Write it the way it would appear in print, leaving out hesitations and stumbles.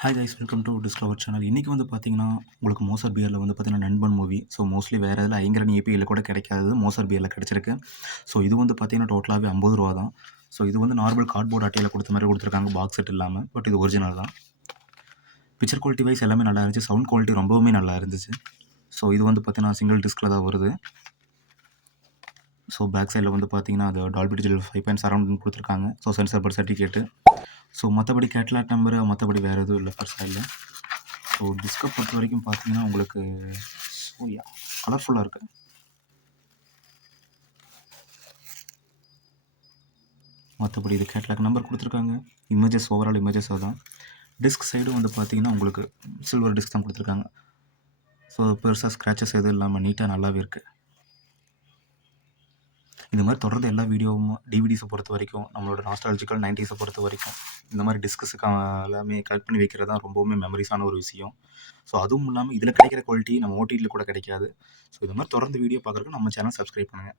Hi guys, welcome to discover channel. இன்றைக்கி வந்து பார்த்தீங்கன்னா, உங்களுக்கு மோசர் பியரில் வந்து பார்த்தீங்கன்னா நண்பன் மூவி. ஸோ மோஸ்ட்லி வேறு இதில் ஐங்கரன் ஏபியில் கூட கிடைக்காதது மோசர் பியரில் கிடச்சிருக்கு. ஸோ இது வந்து பார்த்தீங்கன்னா டோட்டலாகவே 50 ரூபா தான். ஸோ இது வந்து நார்மல் கார்ட்போர்ட் அட்டையில் கொடுத்த மாதிரி கொடுத்துருக்காங்க, பாக்ஸ் செட் இல்லாமல். பட் இது ஒரிஜினல் தான். பிக்சர் குவாலிட்டி வைஸ் எல்லாமே நல்லா இருந்துச்சு. சவுண்ட் குவாலிட்டி ரொம்பவுமே நல்லா இருந்துச்சு. ஸோ இது வந்து பார்த்தீங்கன்னா சிங்கிள் டிஸ்கில் தான் வருது. ஸோ பேக் சைடில் வந்து பார்த்தீங்கன்னா அது டால்பி டிஜிட்டல் 5.7 சரௌண்ட் கொடுத்துருக்காங்க. So sensor per certificate. So மற்றபடி கேட்லாக் நம்பரு மற்றபடி வேறு எதுவும் இல்லை பெருசாக இல்லை. ஸோ டிஸ்கை பொறுத்த வரைக்கும் பார்த்தீங்கன்னா உங்களுக்கு கலர்ஃபுல்லாக இருக்குது. மற்றபடி இது கேட்லாக் நம்பர் கொடுத்துருக்காங்க. இமேஜஸ் ஓவரால் இமேஜஸ் தான். டிஸ்க் சைடும் வந்து பார்த்தீங்கன்னா உங்களுக்கு சில்வர் டிஸ்க் தான் கொடுத்துருக்காங்க. ஸோ பெருசாக ஸ்க்ராச்சஸ் எதுவும் இல்லாமல் நீட்டாக நல்லாவே இருக்குது. இந்த மாதிரி தொடர்ந்து எல்லா வீடியோவும் டிவிடிஸை பொறுத்த வரைக்கும் நம்மளோட நாஸ்டாலஜிக்கல் 90ஸை பொறுத்த வரைக்கும் இந்த மாதிரி டிஸ்கஸுக்கு எல்லாமே கலெக்ட் பண்ணி வைக்கிறது தான் ரொம்பவுமே மெமரிஸான ஒரு விஷயம். ஸோ அதுவும் இல்லாமல் இதில் கிடைக்கிற குவாலிட்டி நம்ம ஓடிடியில் கூட கிடைக்காது. ஸோ இந்த மாதிரி தொடர்ந்து வீடியோ பார்க்குறதுக்கு நம்ம சேனல் சப்ஸ்கிரைப் பண்ணுங்கள்.